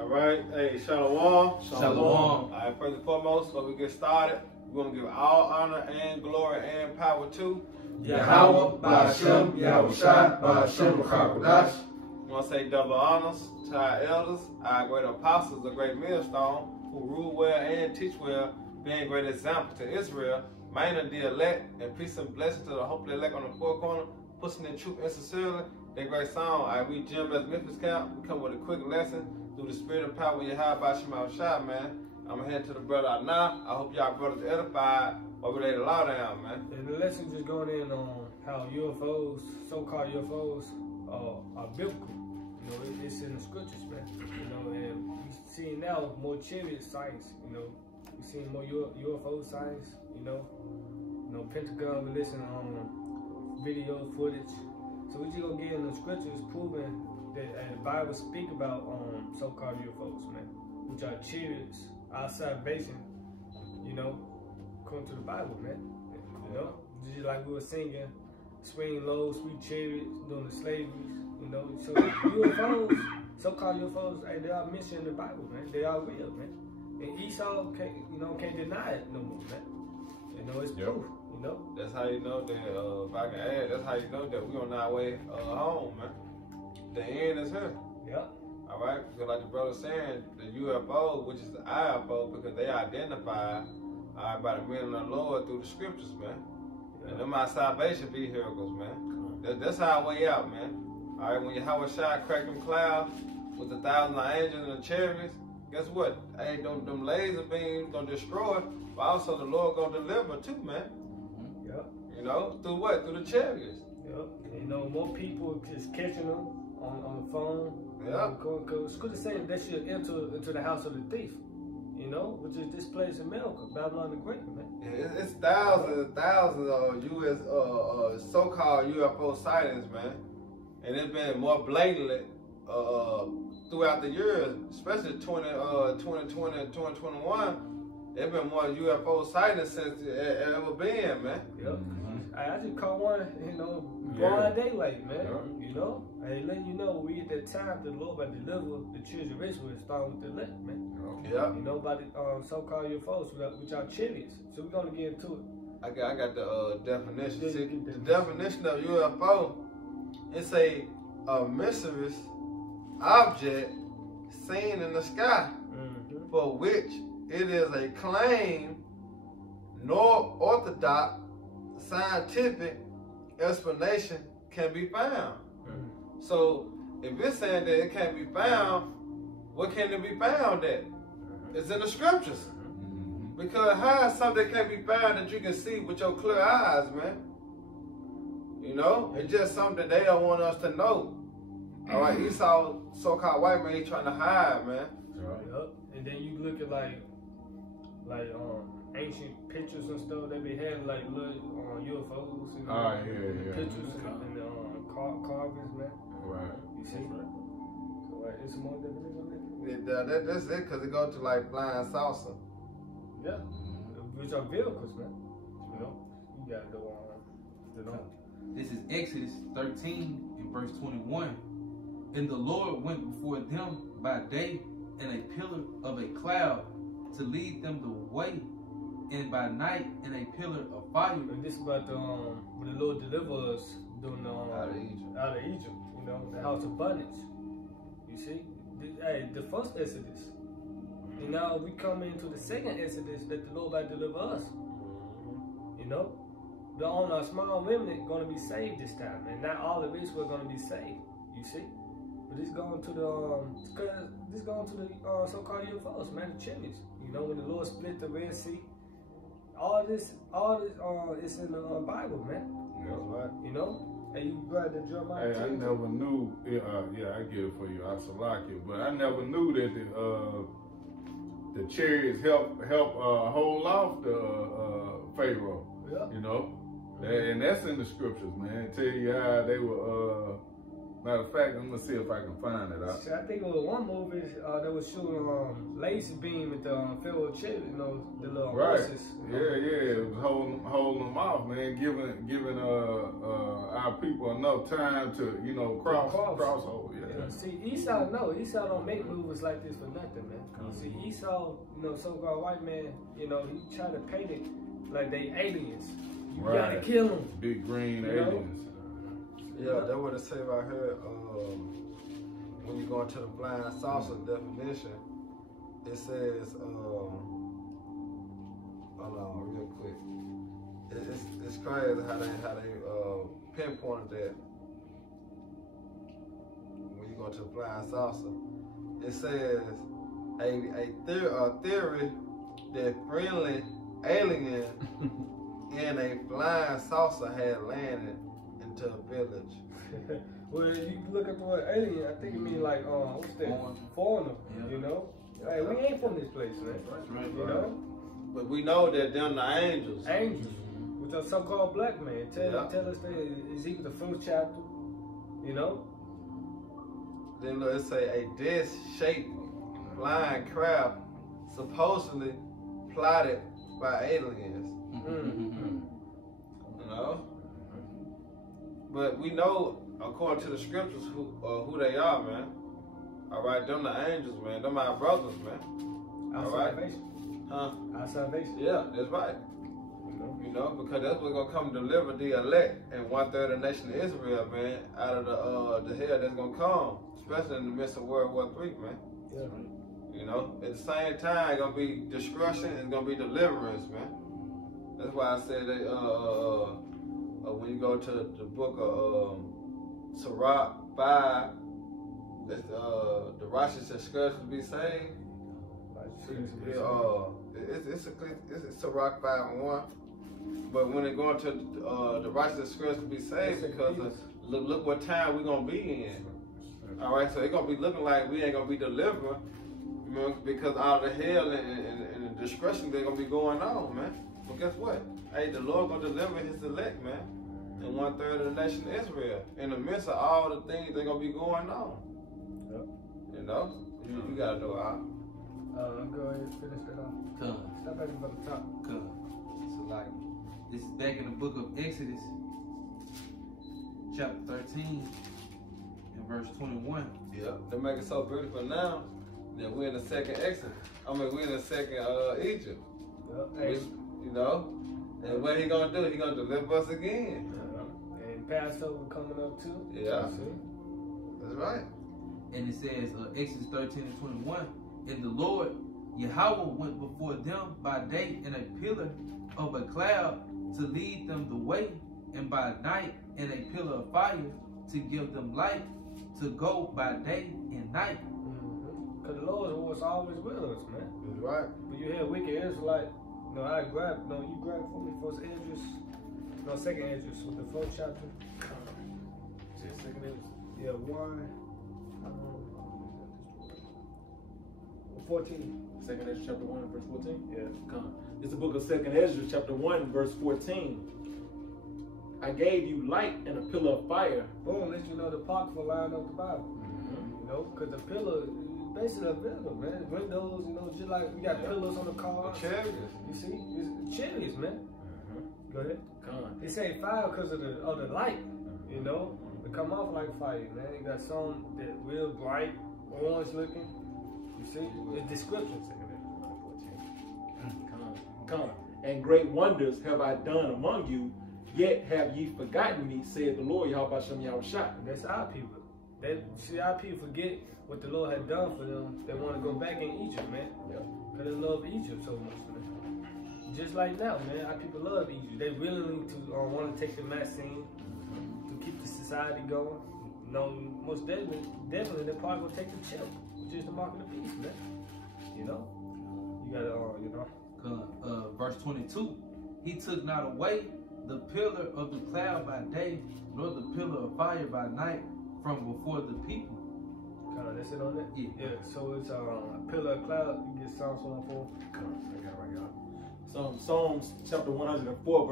All right, hey, Shalom. Shalom. All right, first and foremost, before we get started, we're going to give all honor and glory and power to Yahweh, Ba'ashem, Yahushua, Ba'ashem, B'chakadash. I want to say double honors to our elders, our great apostles, the great millstone, who rule well and teach well, being great example to Israel, mainly the elect, and peace and blessing to the hopefully elect on the four corner, pushing in truth and sincerely. That great song, I read Jim as Memphis Camp. We come with a quick lesson through the spirit and power of Yahweh, Ba'ashem, Yahushua, man. I'm going to head to the brother out now. I hope y'all brothers edified while we lay the law down, man. And the lesson just going in on how UFOs, so-called UFOs, are biblical. You know, it's in the scriptures, man. You know, and we see now more chariot signs. You know, we seeing more UFO signs. You know, Pentagon releasing video footage. So we just gonna get in the scriptures proving that the Bible speak about so-called UFOs, man, which are chariots, our salvation. You know, according to the Bible, man. You know, just like we were singing, swing low, sweet chariots during the slavery. You know, so UFOs, so-called UFOs, hey, they are mentioned in the Bible, man. They are real, man. And Esau can't deny it no more, man. You know, it's proof. You know. That's how you know that. If I can add, that's how you know that we on our way home, man. The end is here. Yeah. All right, because like the brother saying, the UFO, which is the IFO, because they identify by the men of the Lord through the scriptures, man. Yeah. And them our salvation vehicles, man. That's our way out, man. All right, when Yahweh shot cracked them clouds with 1,000 angels and the chariots, guess what? Hey, them laser beams gonna destroy, but also the Lord gonna deliver too, man. Yep. You know, through what? Through the chariots. Yep. You know, more people just catching them on the phone. Yeah. Because scripture saying they should enter into the house of the thief. You know, which is this place in America, Babylon the Great, man. Yeah, it's thousands and thousands of U.S. So-called UFO sightings, man. And it's been more blatantly throughout the years, especially 2020 and 2021. There's been more UFO sightings since it ever been, man. Yep. I just caught one, you know, broad daylight, man. Yeah. You know, I letting you know we at that time the Lord about to deliver the children of Israel, starting with the elect, man. Yeah. You know about the so-called UFOs, which are chariots. So we're gonna get into it. I got the definition. See, the definition of UFO. It's a mysterious object seen in the sky, for which it is a claim no orthodox scientific explanation can be found. So if it's saying that it can't be found, what can it be found at? It's in the scriptures. Because how is something that can't be found that you can see with your clear eyes, man? You know, it's just something they don't want us to know. All right, Esau, so-called white man, he trying to hide, man. Yep. And then you look at like ancient pictures and stuff they be having, like little UFOs, you know, pictures and the carvings, man. Right. You see? So it's more than that's it, because it goes to like flying saucer. Yeah. Which are vehicles, man. You know, you gotta go on. This is Exodus 13 and verse 21. And the Lord went before them by day in a pillar of a cloud to lead them the way, and by night in a pillar of fire. And this is about when the Lord delivered us during out of Egypt, you know, the house of bondage. You see, the first Exodus. And now we come into the second Exodus that the Lord about to deliver us. You know. The only a small remnant going to be saved this time, and not all of Israel going to be saved. You see, but it's going to the so-called UFOs, man, the chariots. You know, when the Lord split the Red Sea, all this is in the Bible, man. That's right. You know, and you read the Jeremiah. Hey, I never knew. Yeah, I get it for you, Asalaki, but I never knew that the chariots help hold off the Pharaoh. Yeah. You know. And that's in the scriptures, man. Tell you how they were, matter of fact, I'm gonna see if I can find it out. I think it was one movie that was shooting laser beam at the Pharaoh chariot, you know, the little horses. Yeah, it was holding them off, man, giving our people enough time to, you know, cross over. Yeah. See, Esau don't make movies like this for nothing, man. See, Esau, so-called white man, he try to paint it like they aliens. You gotta kill them. Big green aliens. Yeah, that's what it say right here. When you go into the blind saucer definition, it says, hold on, real quick. It's crazy how they pinpointed that. When you go to the blind saucer, it says a theory that friendly alien in a flying saucer had landed into a village. Well, you look at the word alien, I think it means like, what's that? Foreigner, Hey, we ain't from this place, man. But we know that them the angels. Angels. With a so-called black man. Tell us that Ezekiel the first chapter, Then look, it say a disc-shaped flying craft supposedly plotted by aliens. But we know, according to the scriptures, who they are, man. All right, them the angels, man. Them our brothers, man. Our salvation. Huh? Our salvation. Yeah, that's right. Because that's what's gonna come deliver the elect and 1/3 of the nation of Israel, man, out of the hell that's gonna come, especially in the midst of World War III, man. Yeah. At the same time, it's gonna be destruction and gonna be deliverance, man. That's why I said that when you go to the book of Sirach 5, that's the righteous and scourge to be saved. It's Sirach 5:1. But when they go into the righteous scourge to be saved, because look what time we're gonna be in. All right, so it's gonna be looking like we ain't gonna be delivered, because all the hell and the destruction that's gonna be going on, man. But guess what? Hey, the Lord gonna deliver His elect, man, and 1/3 of the nation of Israel in the midst of all the things that gonna be going on. Yep. You gotta know how. Go ahead and finish that off. Stop back from the top. So like, this is back in the book of Exodus, chapter 13, and verse 21. Yeah, they make it so beautiful now that we're in the second Exodus. We're in the second Egypt. Hey. And what He gonna do? He gonna deliver us again. And Passover coming up too. Yeah, that's right. And it says, Exodus 13 and 21, and the Lord Yahweh went before them by day in a pillar of a cloud to lead them the way, and by night in a pillar of fire to give them light to go by day and night. Because the Lord was always with us, man. That's right. But you hear wicked Israelite, I grab, you grab for me first Esdras, second Esdras with the 4th chapter. Second Esdras? Yeah, 14. Second Esdras chapter 1 verse 14? Yeah. Come on. It's the book of Second Esdras chapter 1 verse 14. I gave you light and a pillar of fire. Boom, let you know the apocrypha line up the Bible. Because the pillar is basically a pillar, man. Windows, just like we got pillars on the cars. Chariots. You see? It's chariots, man. Go ahead. Come on. They say fire because of the light, They come off like fire, man. You got some that real bright, orange looking. You see? It's descriptions. Come on. And great wonders have I done among you, yet have ye forgotten me, said the Lord Yahweh Shem Yahushua. That's our people. Our people forget what the Lord had done for them. They want to go back in Egypt, man. Because they love Egypt so much, man. Just like now, man, our people love Egypt. They really need to want to take the vaccine to keep the society going. Most definitely they're probably going to take the chip, which is the mark of the beast, man. You gotta, Verse 22, He took not away the pillar of the cloud by day, nor the pillar of fire by night from before the people. That's it on that? Yeah. So it's a pillar of cloud. You get Psalms 104. I got it right here. Psalms chapter 104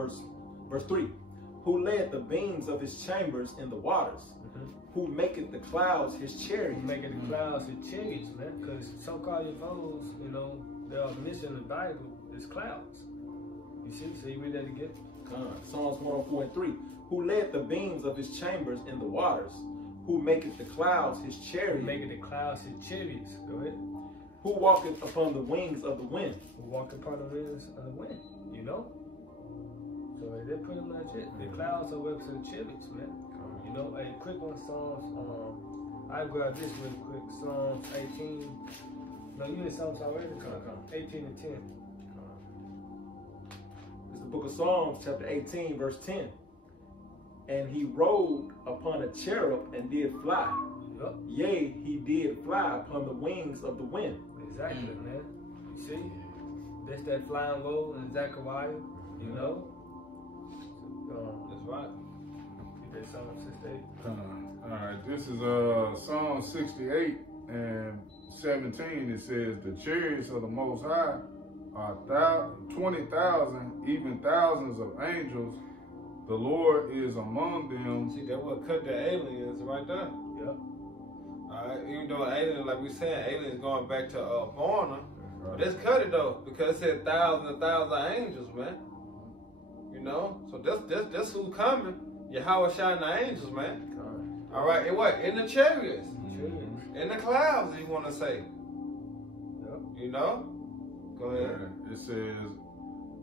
verse 3. Who led the beams of his chambers in the waters? Who maketh the clouds his chariots? Who maketh the clouds his chariots, man? Because so-called UFOs, their mission in the Bible is clouds. You see? So you read that again? Psalms 104 and 3. Who led the beams of his chambers in the waters? who maketh the clouds his chariot. Who maketh the clouds his chariots. Go ahead. Who walketh upon the wings of the wind. Who walk upon the wings of the wind. You know? So they're pretty much it. The clouds are reps of the chariots, man. You know, a quick one, Psalms. I grab this real quick. Psalms 18. No, you in Psalms already? 18 and 10. It's the book of Psalms, chapter 18, verse 10. And he rode upon a cherub and did fly. Yep. Yea, he did fly upon the wings of the wind. Exactly, man. You see? That's that flying roll in Zechariah, you know? That's right. Get that Psalm 68. All right, this is Psalm 68 and 17. It says, the chariots of the Most High are 20,000, even thousands of angels. The Lord is among them. See, that what cut the aliens right there. Yep. Alright, even though aliens, like we said, aliens going back to foreigner. But let's cut it though, because it said thousands and thousands of angels, man. You know? So that's who's coming. Yahweh shine the angels, man. Alright, in what? In the chariots. In the clouds, you want to say. Yep. You know? Go ahead. It says,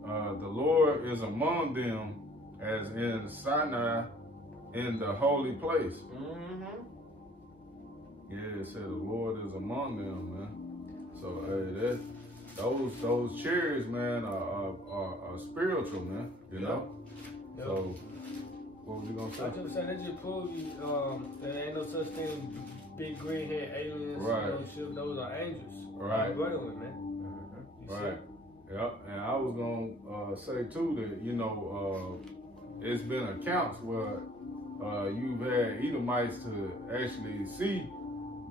the Lord is among them, as in Sinai, in the holy place. Yeah, it said the Lord is among them, man. So hey, those chariots, man, are spiritual, man. You know. Yep. So what was you gonna say? I was saying that just prove you there ain't no such thing as big green head aliens. Right. Those are angels. Right. Right with, man. Right. Yep. And I was gonna say too that, you know, it's been accounts where you've had Edomites to actually see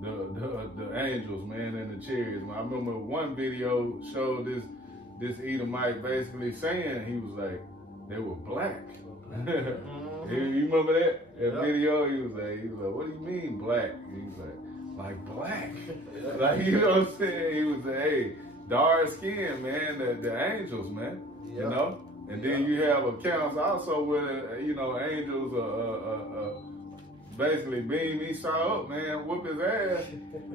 the angels, man, in the chariots. I remember one video showed this Edomite basically saying, he was like, they were black. You remember that video? He was like, what do you mean black? He was like black. Like, you know what I'm saying? He was like, hey, dark skin, man, the angels, man. You know? And then you have accounts also where, you know, angels basically beam Esau up, man, whoop his ass,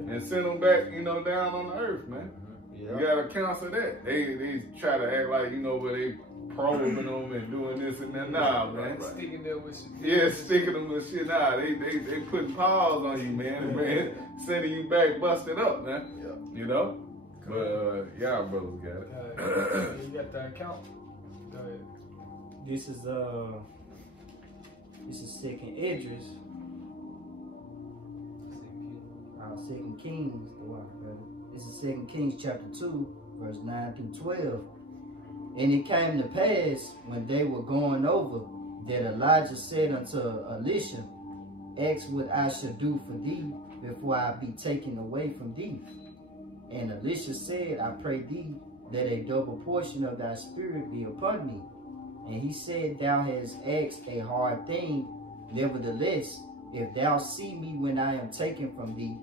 and send him back, you know, down on the earth, man. You got accounts of that. They try to act like, you know, where they probing them and doing this and that. Nah, man. Sticking them with shit. Yeah, sticking them with shit. Nah, they putting paws on you, man, and man, sending you back busted up, man. You know? But y'all brothers got it. You got the account. Go ahead. This is Second Esdras. Second Kings. This is 2 Kings chapter 2, verse 9 through 12. And it came to pass when they were going over that Elijah said unto Elisha, ask what I shall do for thee before I be taken away from thee. And Elisha said, I pray thee that a double portion of thy spirit be upon me. And he said, thou hast asked a hard thing. Nevertheless, if thou see me when I am taken from thee,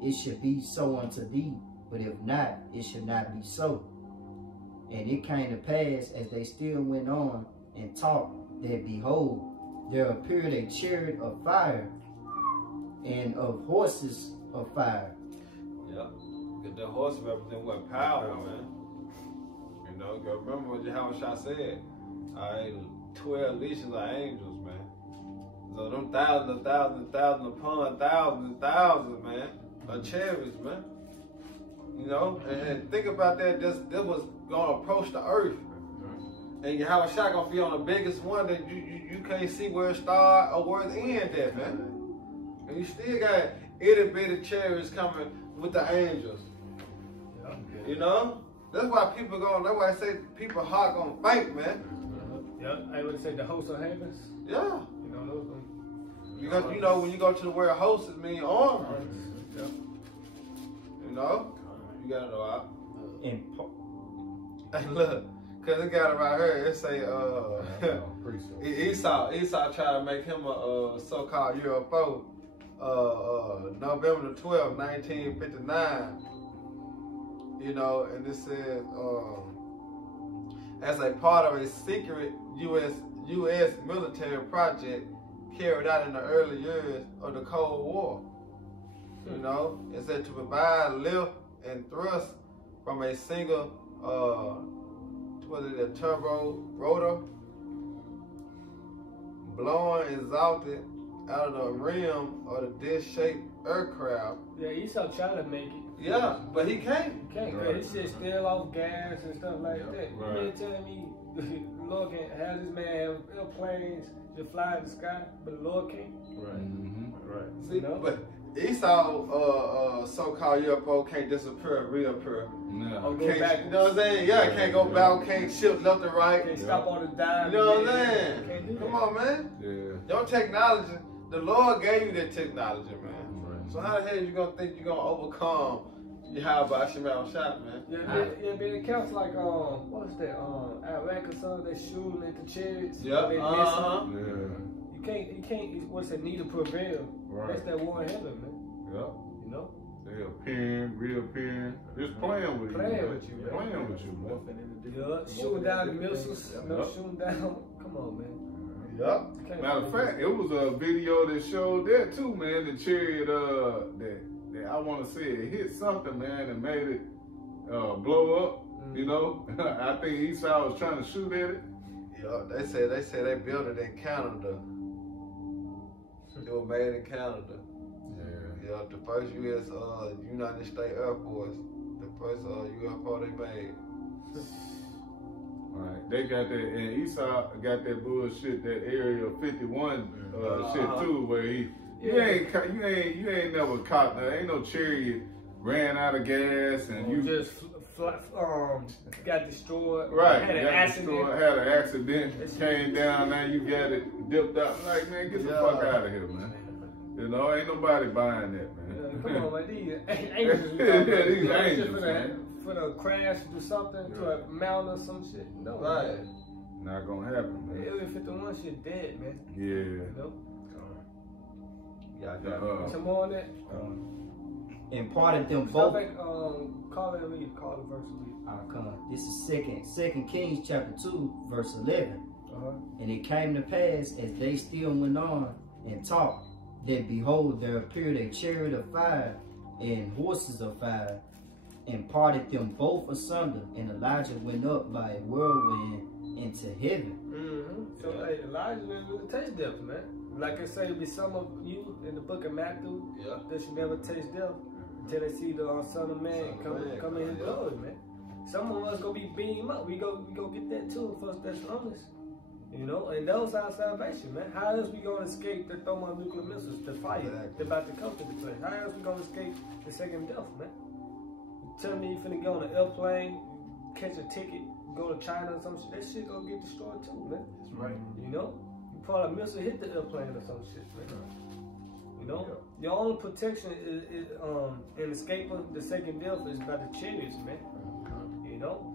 it should be so unto thee. But if not, it should not be so. And it came to pass, as they still went on and talked, that behold, there appeared a chariot of fire and of horses of fire. Yep. Because the horses represent what? Power, man. You know, remember what Yahweh said. 12 legions are angels, man. So them thousands upon thousands, man, are chariots, man. You know, and think about that. This was gonna approach the earth, and Yahweh gonna be on the biggest one that you can't see where it start or where it end at, man. And you still got itty bitty chariots coming with the angels. You know, that's why people going. That's why I say people heart gonna fight, man. I would say the host of heavens. Yeah. You know those ones. Because you know when you go to the word host, it means armed. Yeah. You know, you gotta know out. And Hey, look, cause it got it right here. It say Esau tried to make him a so-called UFO. November the 12th, 1959. You know, and it says as a part of a secret U.S. military project carried out in the early years of the Cold War. You know, it said to provide lift and thrust from a single, a turbo rotor, blowing exhausted out of the rim of the disc-shaped aircraft. Yeah, Esau trying to make it. Yeah, but he can't. He can't. Right. His shit still off gas and stuff like that. Right. You mean telling me the Lord can't have this man have airplanes to fly in the sky, but the Lord can't? Right. Mm-hmm. Right. See, You know? but Esau, so-called UFO can't disappear and reappear. Yeah. Oh, go Can't, back. you know what I'm saying? Yeah, can't go back, can't shift left and right. Can't stop on the dime. You know what I'm saying? Can't do that. Come on, man. Yeah. Your technology, the Lord gave you that technology, man. Right. So how the hell you gonna think you gonna overcome your how about Shemal shot, man? Yeah, but it counts like what's that? Iraq or something. They shooting at the chariots. Yeah, They uh-huh. missing. You can't. What's that? Need to prevail. Right. That's that war in heaven, man. Yep. You know. They appearing, reappearing, just playing with you. Playing man. with you, man. Playing with you, man. Yeah, shooting down the missiles. No, Yep. shooting down. Come on, man. Yep. Can't Matter of believe fact, it was a video that showed that too, man. The chariot, that I want to say it hit something, man, and made it blow up. You know, I think Esau was trying to shoot at it. Yeah, they say they built it in Canada. It was made in Canada. Yeah. Yeah, the first U.S. United States Air Force, the first UFO they made. Right. They got that, and Esau got that bullshit, that Area 51 shit too, where you ain't never caught that. Ain't no chariot ran out of gas and you just got destroyed. right Had an got accident. destroyed, had an accident, came down, now you got it dipped up. Like, man, get the fuck out of here, man. You know, ain't nobody buying that, man. Come on, man. These angels. Yeah, these angels, man. For the crash to do something to a mountain or some shit. No, Right. Not gonna happen, man. Area 51 shit dead, man. Yeah. You know? Yeah, Some more on that. Imparted them Stop both. back, call it read. Call the verse read. Come on. This is second Kings chapter 2, verse 11. Uh-huh. And it came to pass, as they still went on and talked, that behold, there appeared a chariot of fire and horses of fire, and parted them both asunder. And Elijah went up by a whirlwind into heaven. Mm-hmm. So hey, Elijah didn't really taste death, man. Like I say, it'll be some of you in the book of Matthew that should never taste death until they see the Son of Man come in his glory, man. Some of us gonna be beamed up. We go get that too in 1 Thessalonians. You know, and those our salvation, man. How else we gonna escape the thermonuclear missiles, the fire that's about to come to the place? How else we gonna escape the second death, man? You tell me you finna go on an airplane, catch a ticket, go to China or some shit, that shit gonna get destroyed too, man. That's right. You know? You probably missile hit the airplane or some shit, man. You know? Your only protection is in escaping the second death is by the chariots, man. You know?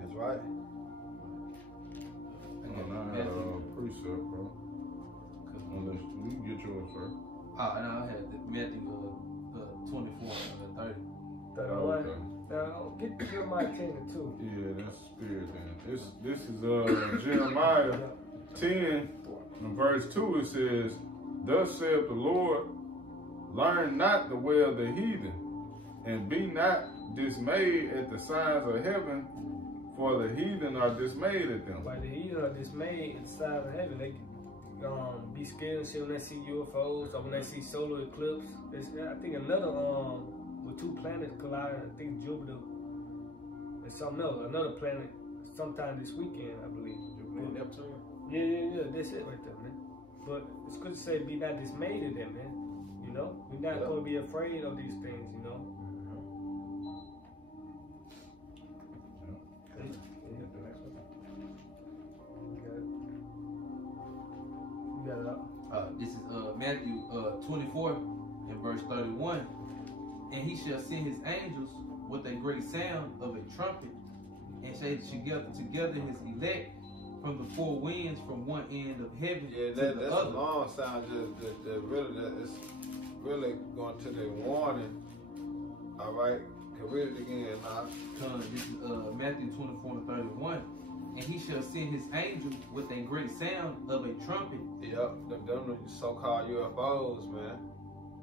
That's right. I had a precept, bro. Unless you can get yours first. And I had Matthew 24 and 30. Okay. Now, get Jeremiah 10 too. Yeah, that's spirit then. This is Jeremiah 10 and verse 2. It says, "Thus saith the Lord, learn not the way of the heathen, and be not dismayed at the signs of heaven, for the heathen are dismayed at them." Like the heathen are dismayed at the side of heaven. They be scared and shit when they see UFOs or when they see solar eclipse. I think another with two planets colliding. I think Jupiter and something else. Another planet sometime this weekend, I believe. Jupiter and Neptune. Yeah. That's it right there, man. But it's good to say be not dismayed at them, man. You know, we're not going to be afraid of these things. You know. You got it up. This is Matthew 24 and verse 31. "And he shall send his angels with a great sound of a trumpet, and shall together his elect from the four winds, from one end of heaven to that's the a other." long sound. It's really going to the warning. All right, can read it again now. This is Matthew 24 and 31. and he shall send his angel with a great sound of a trumpet. Yep, them so-called UFOs, man.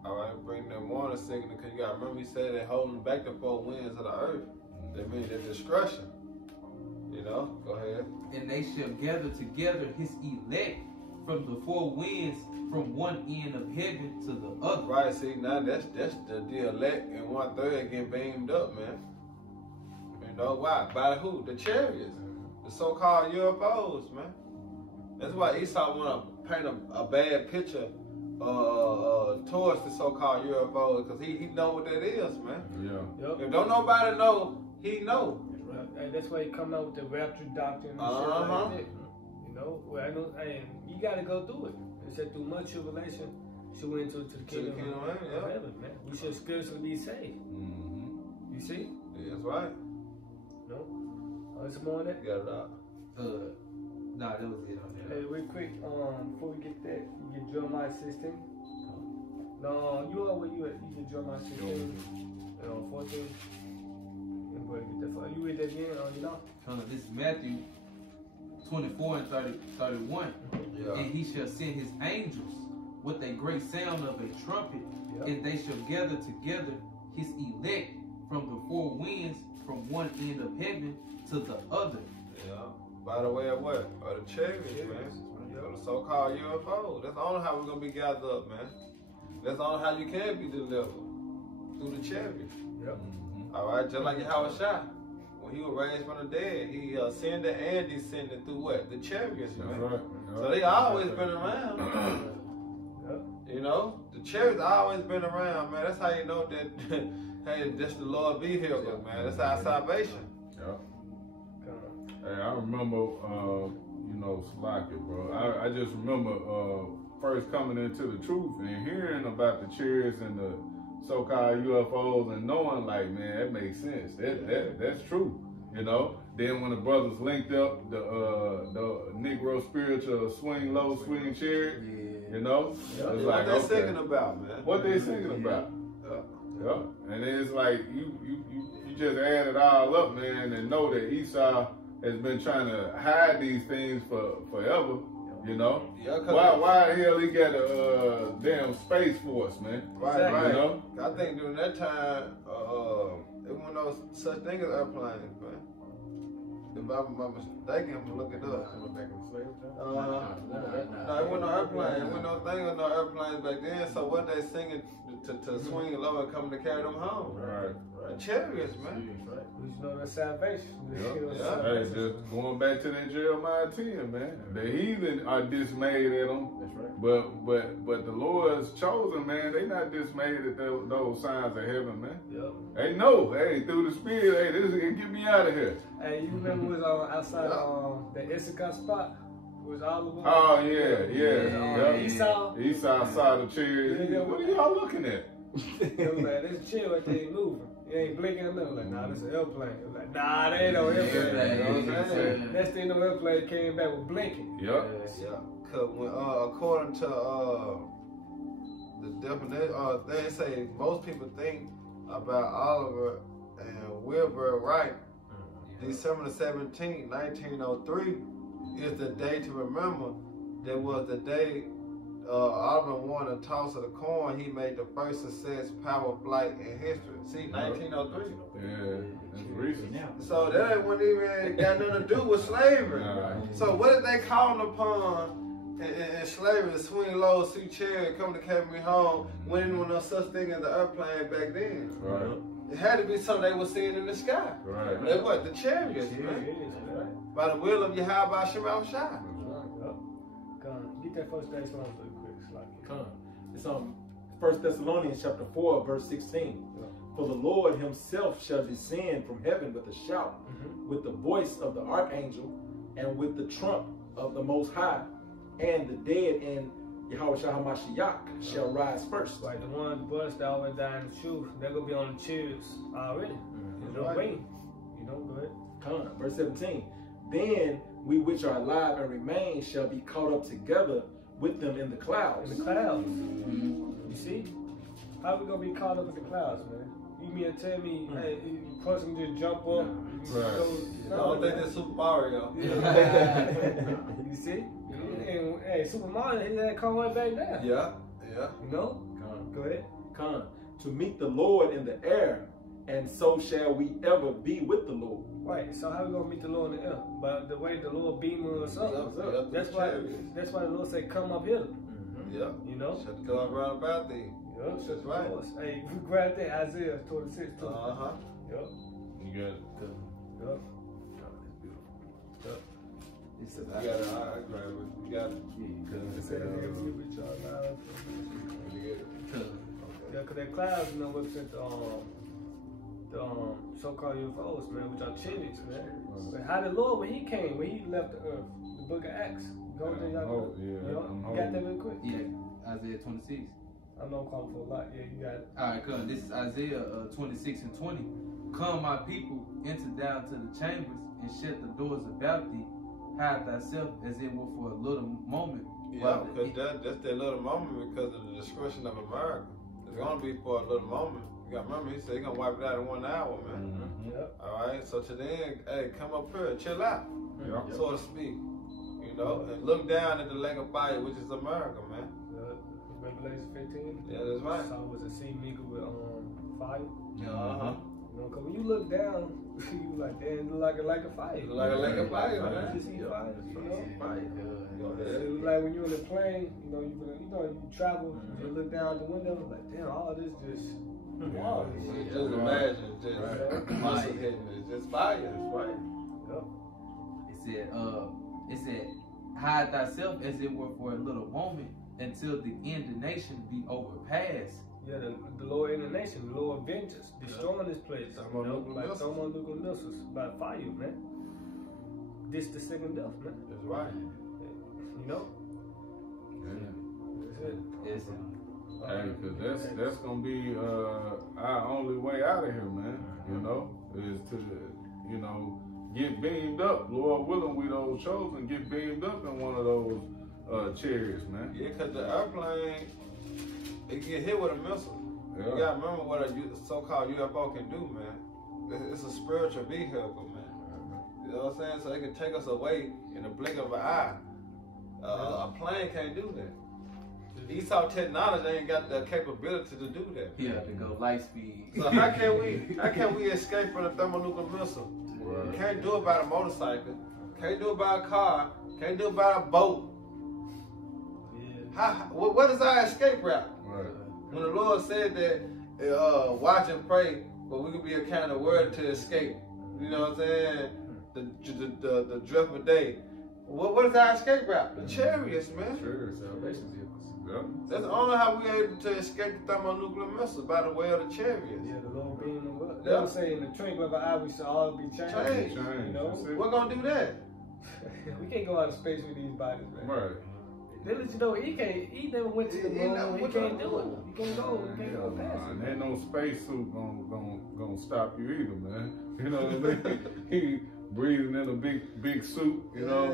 All right, bring them warning signal, because you got to remember he said they're holding back the four winds of the earth. That means their discretion. You know, go ahead. And they shall gather together his elect from the four winds, from one end of heaven to the other. Right, see, now that's the elect and 1/3 getting beamed up, man. You know why? By who? The chariots. The so-called UFOs, man. That's why Esau want to paint a bad picture towards the so-called UFOs, because he know what that is, man. Yeah. Yep. If don't nobody know, he know. And that's why he come out with the rapture doctrine and shit like that. You know, well, I know, and you got to go through it. It said through much tribulation, she went into the kingdom of heaven, man. We should spiritually be saved. Mm-hmm. You see? Yeah, that's right. No? Oh, there's more on that? Got it out. Nah, that was it on there. Hey, real quick, before we get that, you get Jeremiah 16. No, you are where you at. You get Jeremiah 16. 14. And go ahead and get that for you. Read that again, you know? This is Matthew 24 and 31. Yeah. And he shall send his angels with a great sound of a trumpet, Yep. and they shall gather together his elect from the four winds, from one end of heaven to the other. Yeah. By the way of what? Of the chariots, man. Yeah, the so-called UFO. That's the only how we're going to be gathered up, man. That's the only how you can be delivered. Through the chariots. Yep. Mm-hmm. All right, just like Yahweh Shai. When he was raised from the dead, he ascended and descended through what? The chariots, That's man. right. So they always been around. Yep. You know, the chariots always been around, man. That's how you know that, hey, that's the Lord vehicle, man. That's our salvation. Yeah. Hey, I remember, you know, Slacky, bro. I just remember first coming into the truth and hearing about the chariots and the so-called UFOs and knowing, like, man, that makes sense. That's true, you know. Then when the brothers linked up the Negro spiritual swing low, swing chariot, you know, Yeah, it's what like, they okay, singing about, man. what they singing about? Yeah. Yeah, and it's like you just add it all up, man, and know that Esau has been trying to hide these things forever. You know, Yeah, why the hell he got a damn space force, man? Right, right. You know, I think during that time, there wasn't no such thing as airplanes, man. If I'm mistaken, I'm gonna look it up. No, it wasn't no airplane. It wasn't no thing of no airplanes back then. So what they singing to swing low and coming to carry them home? right? The chariots, man. We know that's salvation. Yeah. Hey, just going back to that Jeremiah 10, man. The heathen are dismayed at them. That's right. But the Lord's chosen, man, they not dismayed at those signs of heaven, man. Yep. They know, hey, through the Spirit, hey, this is get me out of here. Hey, you remember we was outside the Issachar spot? It was all of them. Oh yeah. Esau saw the chairs. Yeah. What are y'all looking at? It was like, this chill right there ain't moving. It ain't blinking or nothing. Like, nah, this is an airplane. It was like, nah, that ain't no airplane. You know what I'm saying? Next thing no airplane came back with blinking. Yep. Yeah. Cause when, according to the definition, they say most people think about Oliver and Wilbur Wright. December the 17th, 1903 is the day to remember. That was the day Oliver won a toss of the coin. He made the first success power flight in history. See, 1903. Yeah, that's recent. So that wouldn't even got nothing to do with slavery. So what did they call upon in slavery? The swing low, see chariot, come to carry me home. When there was no such thing as the airplane back then. Right. It had to be something they were seeing in the sky. Right. They what? The chariots, man. By the will of Yahweh Shema Shai. Get that first day song real quick. It's 1 Thessalonians chapter 4, verse 16. For the Lord himself shall descend from heaven with a shout, with the voice of the archangel, and with the trump of the Most High, and the dead in Yahweh Shah HaMashiach shall rise first. Like the ones brothers that always die in the truth, they're gonna be on the chariots already. There's no waiting. You know, go ahead. Verse 17. Then we which are alive and remain shall be caught up together with them in the clouds. In the clouds. You see? How we gonna be caught up in the clouds, man? You mean to tell me, hey, a person just jump up? Right. I don't think that's Super Mario. You see? And hey, Super Mario, he had to come right back down. Yeah, yeah. You know? Go ahead. To meet the Lord in the air, and so shall we ever be with the Lord. Right. So how we gonna meet the Lord in the air? But the way the Lord beaming us up. That's why the Lord say, "Come up here." Yeah. You know. Should go around about thee. Yeah, that's right. Hey, we grab that Isaiah 26 too. Uh-huh. Yep. You got it. Yep. He said, I got it. I grab it. You got it. Yeah, because that clouds, you know, represent the so-called UFOs, man, which are chariots, man. But how the Lord, when he left the earth, the book of Acts, go there, y'all. You got that real quick? Yeah, Isaiah 26. I know I'm calling for a lot. Yeah, you got it. All right, come. This is Isaiah 26 and 20. Come, my people, enter down to the chambers and shut the doors about thee. Hide thyself as it were for a little moment. Yeah, because that's that little moment because of the destruction of America. It's going to be for a little moment. You got to remember, he said he's going to wipe it out in 1 hour, man. Yep. All right, so to then, hey, come up here, chill out, so to speak. You know, and look down at the lake of fire, which is America, man. Revelation 15. Yeah, that's right. So it was a sea mingled with fire. Uh-huh. You know, cause when you look down, you like, damn, it look like a lake of fire. Like a lake of fire, man. You see fire, you know? Fire. It was like when you're in a plane, you travel, you look down the window, like, damn, all this just wow. Just imagine, just muscle hitting it, just fire. That's right. Yep. It said, hide thyself as it were for a little moment until the end of the nation be overpassed. Yeah, the Lord in the nation, the Lord vengeance, destroying this place. You know, like thermonuclear missiles by fire, man. This the second death, man. That's right. You know? Yeah. That's it. Hey, cause that's gonna be our only way out of here, man. You know, is to get beamed up. Lord willing, we those chosen get beamed up in one of those chariots, man. Yeah, cause the airplane, it get hit with a missile. Yeah. You gotta remember what a so-called UFO can do, man. It's a spiritual vehicle, man. You know what I'm saying? So it can take us away in the blink of an eye. A plane can't do that. Esau technology ain't got the capability to do that. Yeah, to go light speed. So how can we escape from the thermonuclear missile? Right. You can't do it by a motorcycle. Can't do it by a car. Can't do it by a boat. Yeah. What is our escape route? Right. When the Lord said that, watch and pray, but we could be a kind of word to escape. You know what I'm saying? The dreadful day. What is our escape route? The chariots, man. Chariots, salvation vehicles. Yep. That's the only how we able to escape the thermonuclear missile, by the way of the chariots. Yeah, the Lord being the word. They were saying the twinkle of an eye we shall all be changed. You know? We're gonna do that. We can't go out of space with these bodies, man. Right. They let you know he never went to the moon. He can't do it. He can't go. He can't go past it. And ain't no spacesuit gonna stop you either, man. You know what I mean? He breathing in a big suit, you know,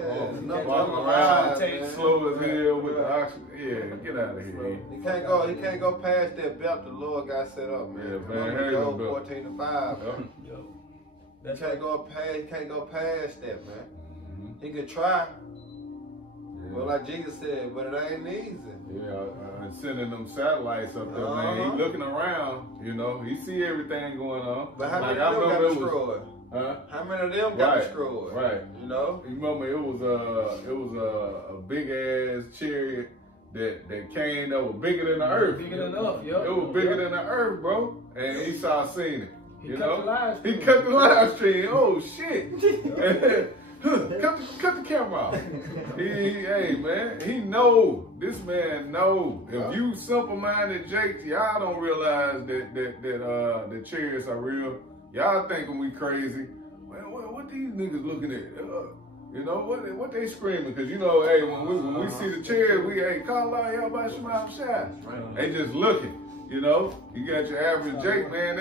walking around slow as hell with the oxygen. Yeah, get out of here. He can't go past that belt the Lord got set up, man. Yeah, man. Go 14 to 5. Yo. He can't go past that, man. He could try. Well, like Jesus said, but it ain't easy. Yeah, and sending them satellites up there, man. He looking around, you know. He see everything going on. But how many of them got destroyed? How many of them got destroyed? Right. You know? You remember it was a big ass chariot that came that was bigger than the earth. Bigger than the earth, yo. It was bigger than the earth, bro. And Esau seen it. He cut the live stream. Oh shit. Cut the camera off. Hey man, he know. This man know. If you simple-minded Jakes, y'all don't realize that the chariots are real. Y'all thinking we crazy. Man, what these niggas looking at? You know what they screaming? Cause you know, hey, when we see the chariots, we call out y'all by Shema Shai. They just looking. You know, you got your average Jake, man.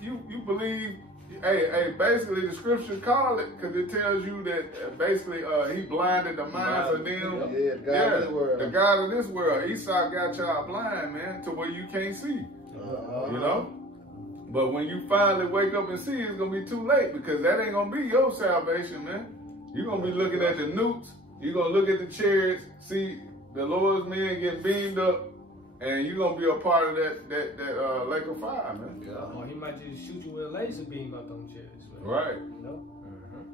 You believe. Hey, basically the scripture call it because it tells you that basically he blinded the minds of them. Yeah, the God of this world. Esau got y'all blind, man, to where you can't see. You know? But when you finally wake up and see, it's gonna be too late because that ain't gonna be your salvation, man. You're gonna be looking at the newts. You're gonna look at the chariots, see the Lord's men get beamed up, and you're gonna be a part of that lake of fire, man. Yeah. Or he might just shoot you with a laser beam up on chariots. Right. You know?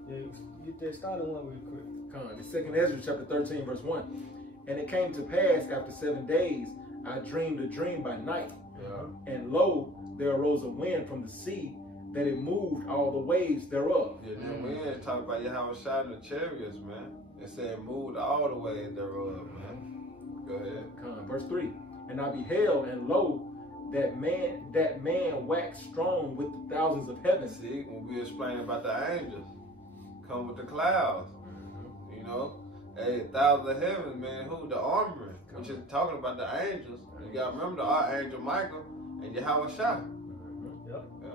Yeah, get that started one real quick. Come on, the 2nd Ezra chapter 13, verse 1. And it came to pass after 7 days, I dreamed a dream by night. Yeah. And lo, there arose a wind from the sea, that it moved all the waves thereof. Yeah, then we ain't talking about Yahweh shot in the chariots, man. It said moved all the ways thereof, man. Go ahead. Come on, verse 3. And I beheld, and lo, that man waxed strong with the thousands of heaven. See, when we explain about the angels, come with the clouds. You know, hey, thousands of heavens, man. Who? The armory. Which is talking about the angels. You gotta remember the archangel Michael and Yahweh Shah. Yep. Yeah.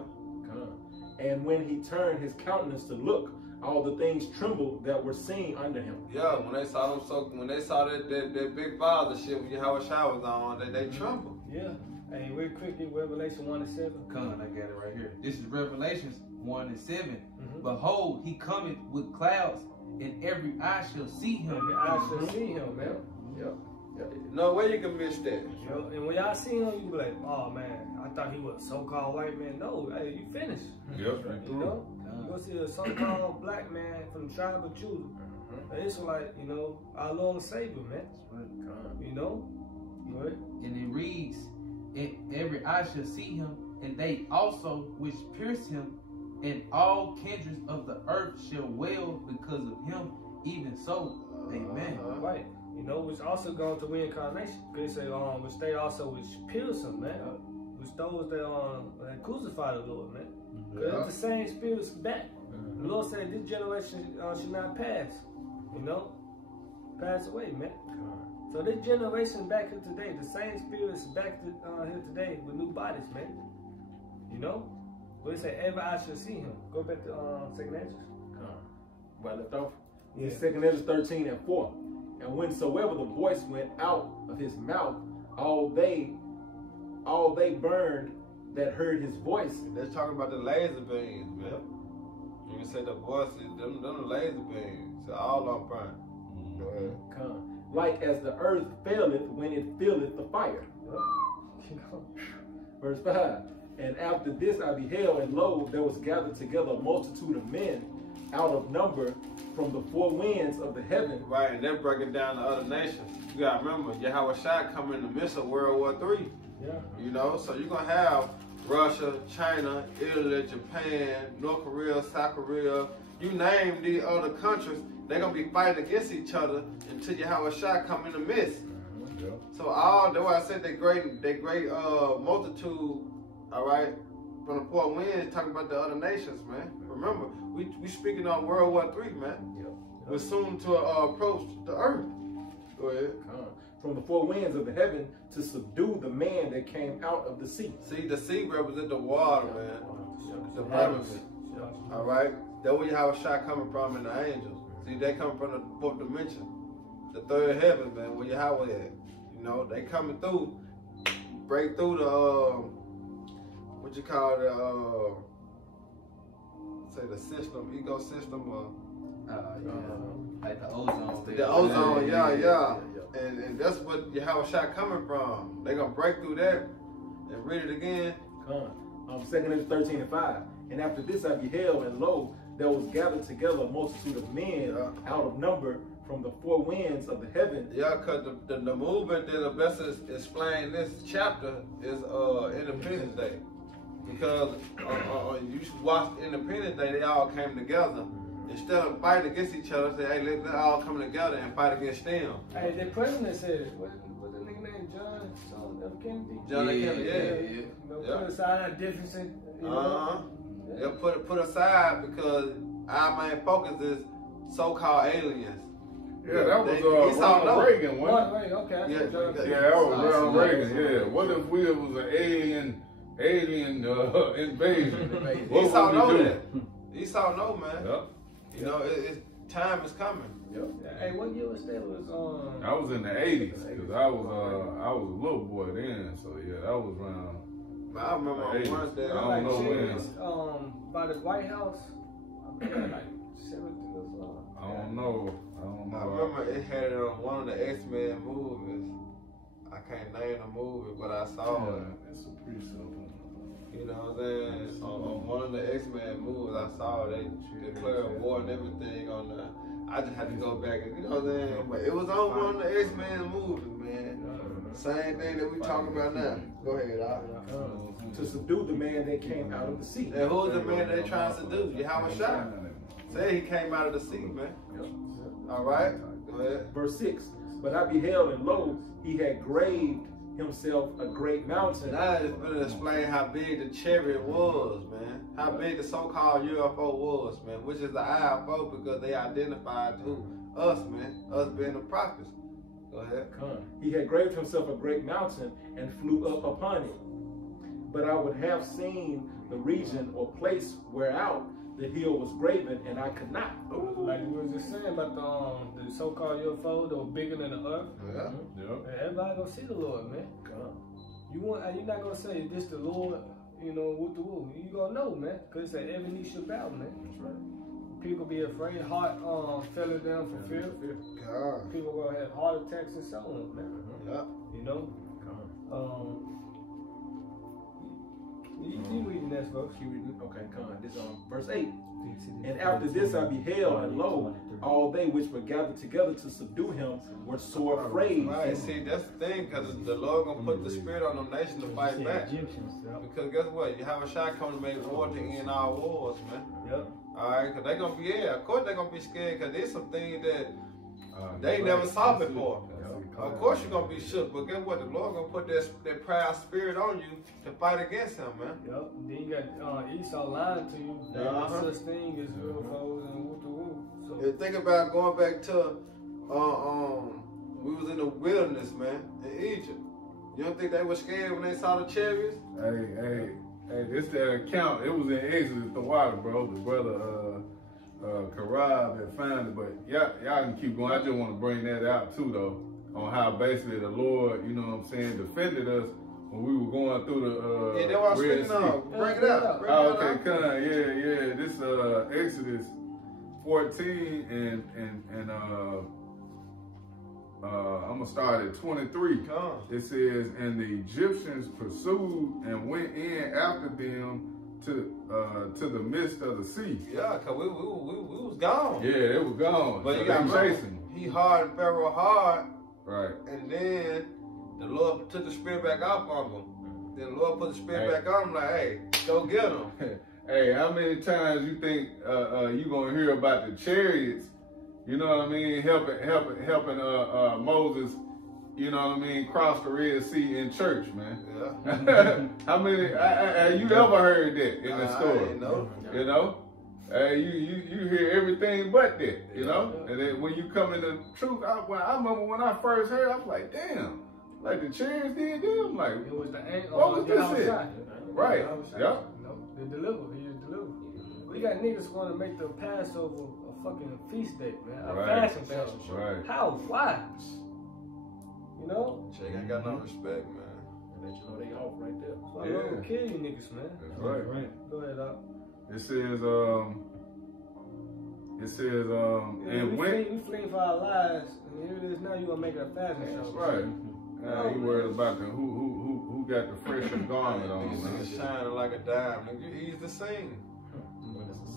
Come on. And when he turned his countenance to look, all the things trembled that were seen under him. Yeah, when they saw them, so when they saw that big father shit when Yahweh Shah was on, they trembled. Yeah. Hey, real quick in Revelation 1:7. Come on, I got it right here. This is Revelations 1:7. Behold, he cometh with clouds, and every eye shall see him. Every eye shall see him, man. Yep. No way you can miss that. You know, and when y'all see him, you be like, oh man, I thought he was a so-called white man. No, hey, you finished. Yep. You know? You go see a so-called black man from the tribe of Judah. It's like, you know, our Lord and Savior, man. You know? Right? And it reads, and every eye shall see him, and they also which pierced him, and all kindreds of the earth shall wail because of him, even so. Amen. Right. You know, which also goes to reincarnation. Because they say, which they also which pierced him, man. Which those that crucified the Lord, man. Because it's the same spirits back. The Lord said this generation should not pass. You know? Pass away, man. So this generation back here today, the same spirits back here today with new bodies, man. You know? What he say, every eye shall see him. Go back to 2nd Ezra. Where I left off? Yeah. 2nd Ezra 13:4. And whensoever the voice went out of his mouth, all they burned that heard his voice. They're talking about the laser beams, man. You can say the voices, them the laser beams. So all of them burn. Go ahead. Come. Like as the earth faileth when it filleth the fire. Verse 5. And after this I beheld, and lo, there was gathered together a multitude of men out of number from the four winds of the heaven. Right, and they're breaking down the other nations. You gotta remember, Yahweh Shah coming in the midst of World War III. Yeah. You know, so you're gonna have Russia, China, Italy, Japan, North Korea, South Korea, you name the other countries, they're gonna be fighting against each other until Yahweh Shah come in the midst. So that's why I said that great multitude, all right, from the four winds, talking about the other nations, man. Remember, we speaking on World War III, man. We're soon to approach the earth. Go ahead. From the four winds of the heaven to subdue the man that came out of the sea. See, the sea represents the water, man. The firmament. All right? That's where Yahweh Shah coming from and the angels. See, they come from the fourth dimension. The third heaven, man, where Yahweh at. You know, they coming through, break through the, what you call the, say the system, ecosystem, or like the ozone. The ozone, yeah. And that's what Yahweh Shah coming from. They gonna break through that and read it again. 2nd Ezra 13:5. And after this I beheld, and lo, there was gathered together a multitude of men out of number from the four winds of the heaven. Yeah, because the movement that the best explain this chapter is Independence Day. Because you watch Independence Day, they all came together. Instead of fighting against each other, say, hey, let's all come together and fight against them. Hey, the president said, what the nigga name, John F. Kennedy? John F. Kennedy, You know, put aside that difference in, you know. Yeah, put aside because our main focus is so-called aliens. Yeah, that was Ronald Reagan, wasn't it? Okay. Yeah, that was Ronald Reagan. Yeah. What if we was an alien invasion? What Esau would know we do? that. Esau know, man. Yep. You know, time is coming. Hey, what year was that? I was in the 80s because I was a little boy then. So yeah, that was around. I remember one day. I don't know when. By the White House, I think like 70 or something. I don't know. I remember it had it on one of the X-Men movies. I can't name the movie, but I saw it. It's a pretty simple. You know what I'm saying? On one of the X-Men movies, I saw they declared war and everything on the. I just had to go back and, you know what I'm saying? But it was on one of the X-Men movies, man. Same thing that we talking about now. Go ahead, to subdue the man that came out of the sea. And who's the man they trying to do? Yahweh Shai. Say he came out of the sea, man. All right, go ahead. Verse 6. But I beheld, and lo, he had graved himself a great mountain. Now it's gonna explain how big the chariot was, man. How big the so-called UFO was, man. Which is the IFO because they identified who? Us, man. Us being the prophets. Go ahead. He had graved himself a great mountain and flew up upon it. But I would have seen the region or place whereout the hill was graven, and I could not. Like we were just saying about the so-called UFO, they were bigger than the earth. Yeah. And everybody gonna see the Lord, man. You're not gonna say this the Lord, you know, with the woo. You gonna know, man, because it's every knee should bow, man. That's right. People be afraid, heart failing down for fear. God. People gonna have heart attacks and so on, man. Yeah. You know. You read the next verse. Okay, this verse 8. And after this I beheld, and lo, all they which were gathered together to subdue him were sore afraid. Right, see, that's the thing, because the Lord gonna put the spirit on them nations to fight back. Because guess what? You have a shot coming to make war to end our wars, man. Yep. Alright, because they're gonna be, of course they're gonna be scared, because there's some things that they never saw before. Of course you're gonna be shook, but guess what? The Lord gonna put that proud spirit on you to fight against him, man. Yep. Then you got Esau lying to you. There ain't no such thing as UFOs and woo-to-woo. So think about going back to we was in the wilderness, man, in Egypt. You don't think they were scared when they saw the chariots? Hey, this that account. It was in Exodus, the water, bro. The brother Karab had found it, but y'all can keep going. I just want to bring that out too, though. On how basically the Lord, you know what I'm saying, defended us when we were going through the yeah, that's what I'm speaking of. Bring it up. Okay, yeah. This Exodus 14 and I'm gonna start at 23. It says, and the Egyptians pursued and went in after them to the midst of the sea. Yeah, cause we was gone. Yeah, they were gone. But so you got chasing. He hard and Pharaoh hard. Right. And then the Lord took the spirit back off on them. Then the Lord put the spirit back on them, like, hey, go get them. Hey, how many times you think you gonna hear about the chariots? You know what I mean? Helping Moses. You know what I mean? Cross the Red Sea in church, man. Yeah. How many? Have you ever heard that in the story? I didn't know. You know? You hear everything but that, you know? And then when you come into truth, I remember when I first heard, I was like, damn, like the chariots did that? I'm like, it was the what was this? Right, yep. They delivered, he was delivered. We got niggas want to make the Passover a fucking feast day, man. A fashion show. Right. How? Why? You know? Chick ain't got no respect, man. And let you know they off right there. That's why I'm gonna kill you niggas, man. That's right. Go ahead, Doc. It says, and we fleeing for our lives, and here it is now. You gonna make it a fashion show? That's right. Now you worried about who got the freshest garment on, man. He's shining like a diamond. He's the same. It's a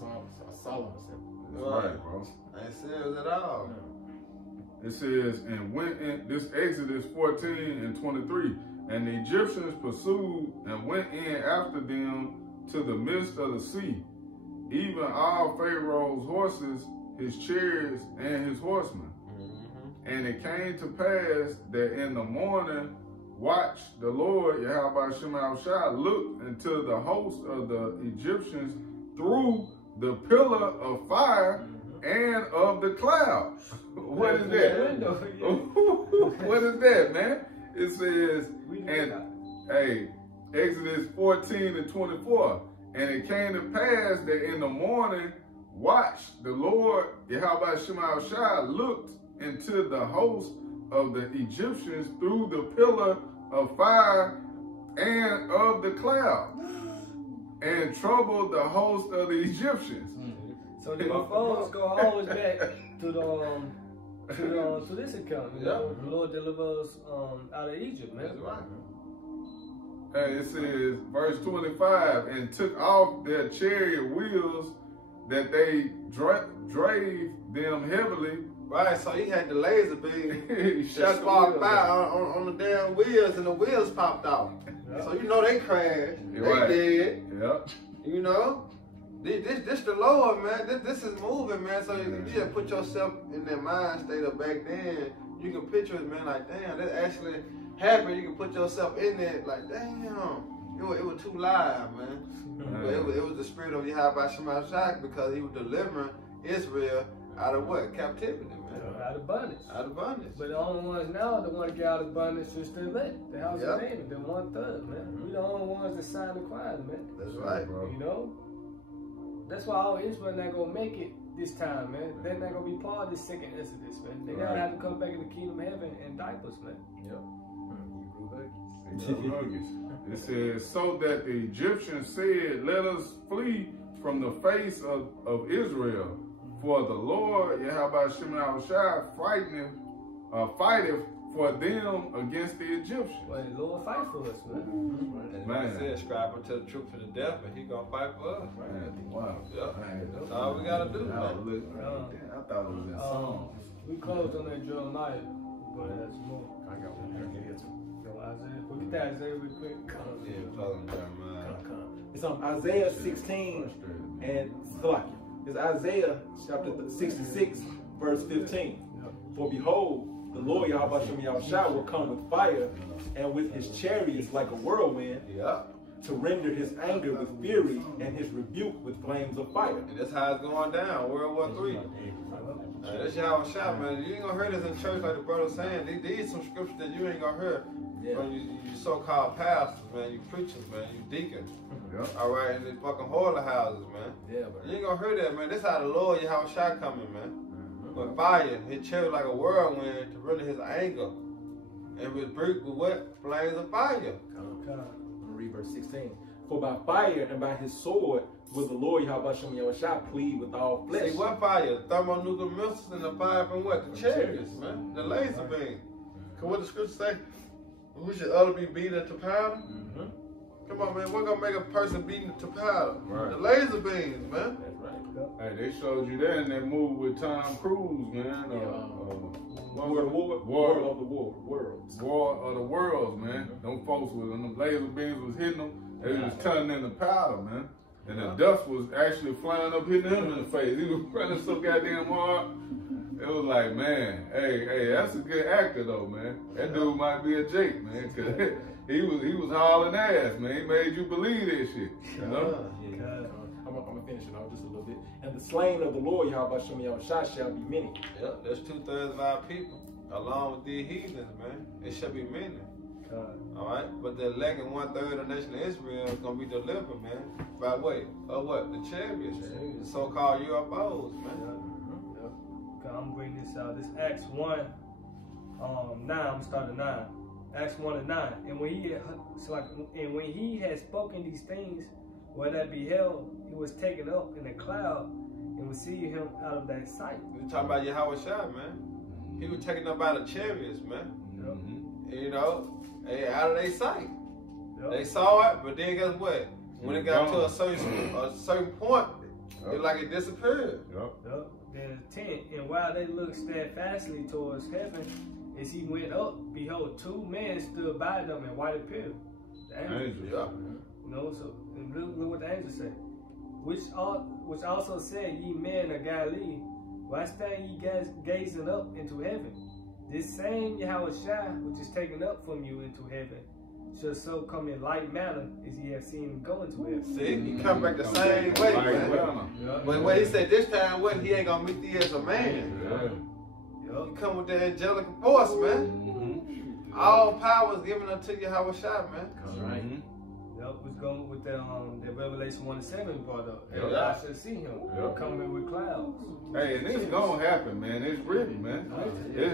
Solomon symbol. That's right, bro. Ain't serious at all. It says, and went in this Exodus 14 and 23, and the Egyptians pursued and went in after them to the midst of the sea, even all Pharaoh's horses, his chariots, and his horsemen. And it came to pass that in the morning watch the Lord, Yahweh Shai, looked into the host of the Egyptians through the pillar of fire and of the cloud. What is that? What is that, man? It says, Exodus 14 and 24. And it came to pass that in the morning, watch the Lord, Yahweh Shai, looked into the host of the Egyptians through the pillar of fire and of the cloud, and troubled the host of the Egyptians. So the UFOs go always back to the to this account. You know? The Lord delivers out of Egypt, man. That's right. And it says, verse 25, and took off their chariot wheels that they drave them heavily. Right, so he had the laser beam He that sparked fire on the damn wheels, and the wheels popped off. Yep. So you know they crashed. Right. They did. Yep. You know? This the Lord, man. This is moving, man. So you just put yourself in that mind state of back then. You can picture it, man, like, damn, that actually happened. You can put yourself in there, like, damn. It was too live, man. But it was the spirit of Yahweh Shemashak, because he was delivering Israel out of what? Captivity, man. Out of bondage. Out of bondage. But the only ones now that want to get out of bondage is the elect. The house of David, the 1/3, man. We the only ones that signed the choir, man. That's right, bro. You know? That's why all Israel not gonna make it this time, man. They're not gonna be part of this second Exodus, man. They gotta have to come back in the kingdom of heaven in diapers, man. It says, so that the Egyptians said, let us flee from the face of Israel. For the Lord, Yahweh Shemini fighteth for them against the Egyptians. Well, the Lord fight for us, man. And like I said, scribe unto the truth to the death, and he gonna fight for us. Wow. Yep. That's all we gotta do, man. I thought it was in Psalms. We closed on that Jeremiah, but that's more. I got one here. Get to. Isaiah. We get that Isaiah real quick. Yeah, we're talking Jeremiah. It's on Isaiah 16 and Salakia. It's Isaiah chapter 66, verse 15. For behold, the Lord Yahweh Shem Yahushua will come with fire and with his chariots like a whirlwind, to render his anger with fury and his rebuke with flames of fire. And that's how it's going down, World War III. That's Yahushua, man. You ain't gonna hear this in church like the brother saying. These some scriptures that you ain't gonna hear from you so-called pastors, man. You preachers, man. You deacons. All right, in these fucking holy houses, man. You ain't gonna hear that, man. This how the Lord Yahushua coming, man. With fire, his chariot like a whirlwind to render his anger, and rebuke with what? Flames of fire. I'm gonna read verse 16. For by fire and by his sword will the Lord Yahweh Shem Yahushua plead with all flesh. See, what fire? The thermonuclear missiles and the fire from what? The chariots, man. The laser beam. Cause what the scripture say? Who should other be beaten to powder? Come on, man. What gonna make a person beaten to powder? The laser beams, man. That's right. Hey, they showed you that in that movie with Tom Cruise, man. War of the Worlds. War of the Worlds, man. Them folks with them laser beams was hitting them. They was turning into powder, man. And the dust was actually flying up, hitting him in the face. He was running so goddamn hard. It was like, man, hey, that's a good actor though, man. That dude might be a Jake, man, cause he was hauling ass, man. He made you believe that shit, you know? I'm gonna finish it off just a little bit. And the slain of the Lord Yahweh Shem Yahushua shall be many. Yep, that's 2/3 of our people, along with the heathens, man. It shall be many. All right, but the elect and 1/3 of the nation of Israel is gonna be delivered, man. By way of what? The chariots, the so-called UFOs, man. I'm bringing this out. This Acts 1, 9. I'm gonna start at 9. Acts 1 and 9. And when he had spoken these things, where that beheld, he was taken up in a cloud, and received him out of that sight. We talking about Yahushua, man. He was taken up by the chariots, man. You know, out of their sight. They saw it, but then guess what? When it got to a certain point, it like it disappeared. Then 10, and while they looked steadfastly towards heaven, as he went up, behold, 2 men stood by them in white apparel. The angels. You know, so look what the angels say. Which also said, ye men of Galilee, why stand ye gazing up into heaven? This same Yahushua, which is taken up from you into heaven, shall so come in like manner as ye have seen him go into heaven. See, he come back the same way, man. But when he said this time, what, he ain't gonna meet thee as a man. He come with the angelic force, man. All power is given unto Yahushua, man. Yep, was going with the Revelation 1:7 brought up. Yep. I should see him coming with clouds. Hey, and it's gonna happen, man. It's written, man.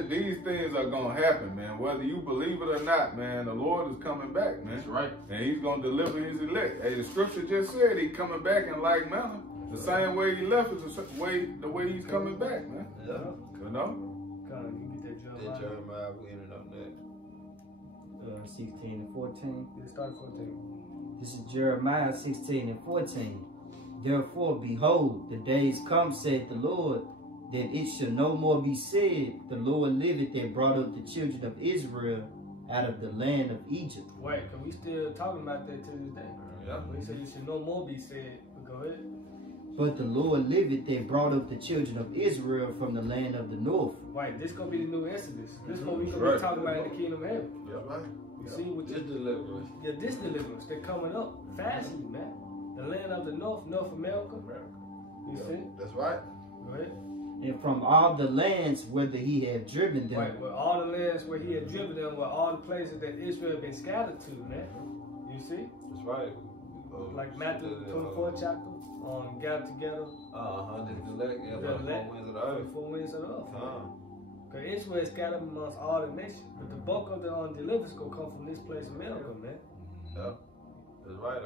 These things are gonna happen, man. Whether you believe it or not, man, the Lord is coming back, man. That's right. And He's gonna deliver His elect. Hey, the Scripture just said He's coming back in like manner. The same way He left is the way He's coming back, man. Yeah. You know. God, you get that That Jeremiah, we ended up that. 16 and 14. It started 14. This is Jeremiah 16 and 14. Therefore, behold, the days come, saith the Lord, that it shall no more be said, the Lord liveth that brought up the children of Israel out of the land of Egypt. Wait, because we still talking about that to this day. Yeah. We say it should no more be said. But go ahead. But the Lord liveth that brought up the children of Israel from the land of the north. Right, this gonna be the new Exodus. This what we gonna Right. be talking about in the kingdom of heaven. Yeah, right. You see what This deliverance. Yeah, this deliverance, they're coming up fastly, man. The land of the North America. You see? That's right. Go ahead. And from all the lands whither he had driven them. Right, where all the lands where he had driven them, where all the places that Israel had been scattered to, man. You see? That's right. Like Matthew 24 chapter, gathered together. The elect, yeah, The the elect, four winds of the earth. the four winds of the earth. Come. Because Israel is scattered amongst all the nations. But the bulk of the deliverance gonna come from this place, America, man. Yeah. That's right,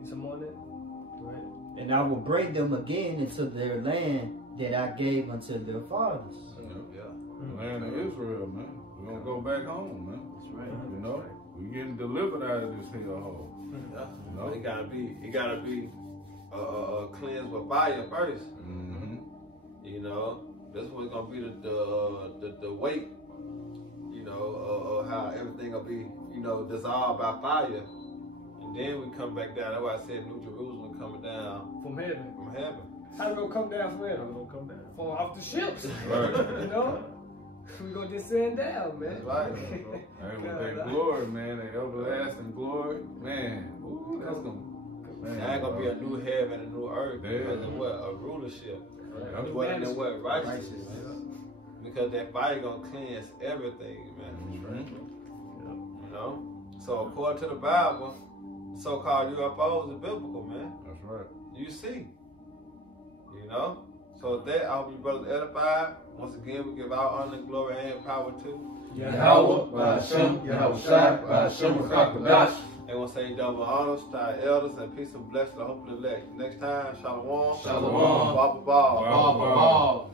You some more on that? Go ahead. And I will bring them again into their land that I gave unto their fathers. Yeah. Land of Israel, man. We're gonna go back home, man. That's right. You know, we getting delivered out of this hellhole. Yeah. You know? It gotta be cleansed with fire first. Mm-hmm. You know, that's what's gonna be the weight. You know, how everything gonna be, you know, dissolved by fire, and then we come back down. That's why I said New Jerusalem coming down From heaven. from heaven. How we gonna come down from heaven? We're gonna come down. From off the ships. Right. You know? We gonna descend down, man. That's right. Hey, with that glory, man, that everlasting glory, man. Ooh, that's gonna. Man, There ain't gonna be a new heaven and a new earth Yeah. because of what? A rulership. Right. Dwelling in what? Righteousness. Yeah. Because that fire gonna cleanse everything, man. Mhm. You know? So according to the Bible, so-called UFOs are biblical, man. That's right. You see. You know? So with that, I hope you brothers edified. Once again, we give our honor, glory, and power to Yahweh, Ba'ashem, Yahweh Shai, Ba'ashem, Rakakadash. They want to say double honors to our elders and peace and blessing. I hope you elect. Next time, shalom. Shalom. Baba. Ball.